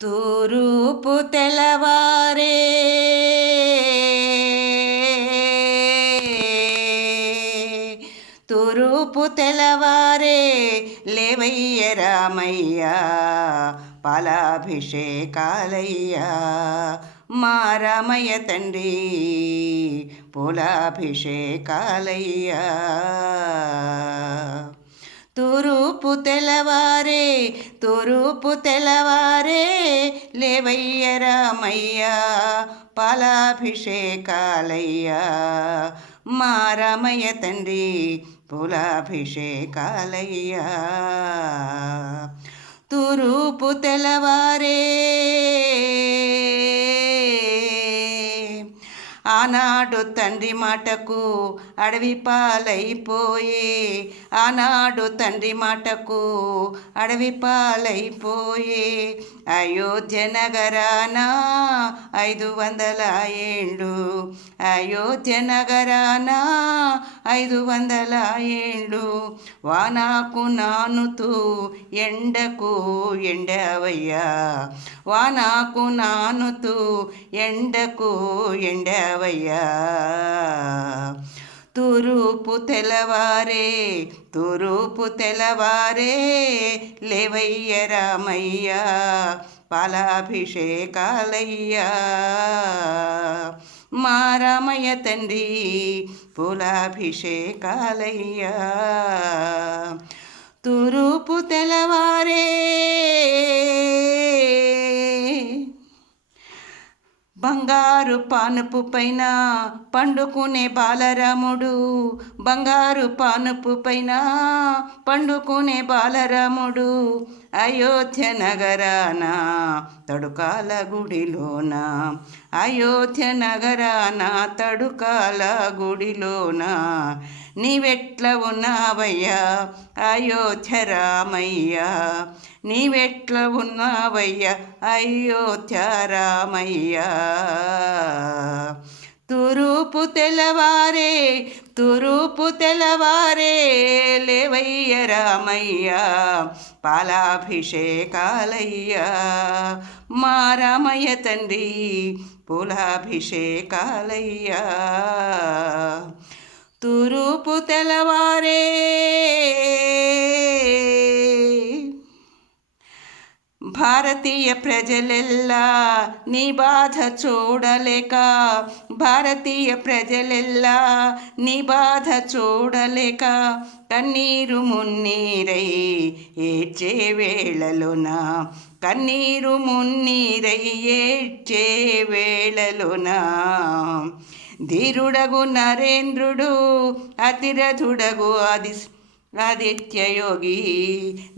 తూరూపు తెలవారే తూరూపు తెలవారే లేవయ్య రామయ్య పాలాభిషేకాలయ్య మా రామయ్య తండ్రి పూలాభిషేకాలయ్య తూరూపు తెలవారే లేవయ్య రామయ్య పాలాభిషేకాలయ్య మా రామయ్య తండ్రి పూలాభిషేకాలయ్య తూరూపు తెలవారే ఆనాడు తండ్రి మాటకు అడవి పాలైపోయే ఆనాడు తండ్రి మాటకు అడవి పాలైపోయే అయోధ్య నగరాన 500 ఏండ్లు అయోధ్య నగరాన 500 ఏండ్లు వానాకు నానుతూ ఎండకు ఎండవయ్యా వానాకు నానుతూ ఎండకు ఎండవయ్యా తూరూపు తెలవారే లేవయ్య రామయ్య పాలాభిషేకాలయ్య మా రామయ్య తండ్రి పూలాభిషేకాలయ్య తూరూపు తెలవారే బంగారు పానుపు పైన పండుకునే బాలరాముడు బంగారు పానుపు పైన పండుకునే బాలరాముడు అయోధ్య నగరాన తడుకాల గుడిలోన అయోధ్య నగరాన తడుకాల గుడిలోన నీవెట్ల ఉన్నావయ్యా అయోధ్య రామయ్య నీవెట్ల ఉన్నావయ్యా అయోధ్య రామయ్య తూరూపు తెలవారే లేవయ్య రామయ్య పాలాభిషేకాలయ్య మా రామయ్య తండ్రి పూలాభిషేకాలయ్య తూరూపు తెలవారే భారతీయ ప్రజలెల్లా నీ బాధ చూడలేక భారతీయ ప్రజలెల్లా నీ బాధ చూడలేక కన్నీరు మున్నీరై ఏడ్చే వేళలోన కన్నీరు మున్నీరై ఏడ్చే వేళలోన ధీరుడగు నరేంద్రుడు అతిరథుడగు ఆదిత్యయోగి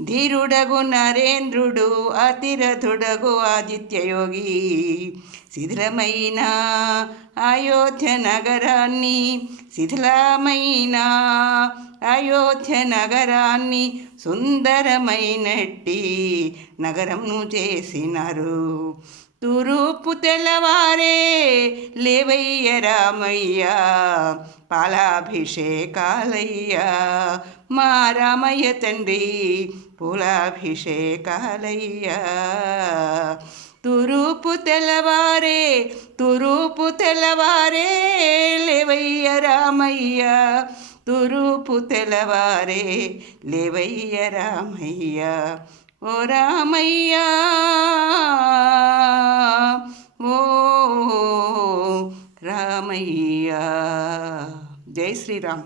ధీరుడగు నరేంద్రుడు అతిరథుడగు ఆదిత్యయోగి శిథిలమైన అయోధ్య నగరాన్ని శిథిలమైన అయోధ్య నగరాన్ని సుందరమైనట్టి నగరంను చేసినారు తూరూపు తెలవారే లేవయ్య రామయ్య పాలాభిషేకాలయ్య మా రామయ్య తండ్రి పూలాభిషేకాలయ్య తూరూపు తెలవారే లేవయ్య రామయ్య తూరూపు తెలవారే లేవయ్య రామయ్య ఓ రామయ్య ఓ రామయ్య జై శ్రీరామ్.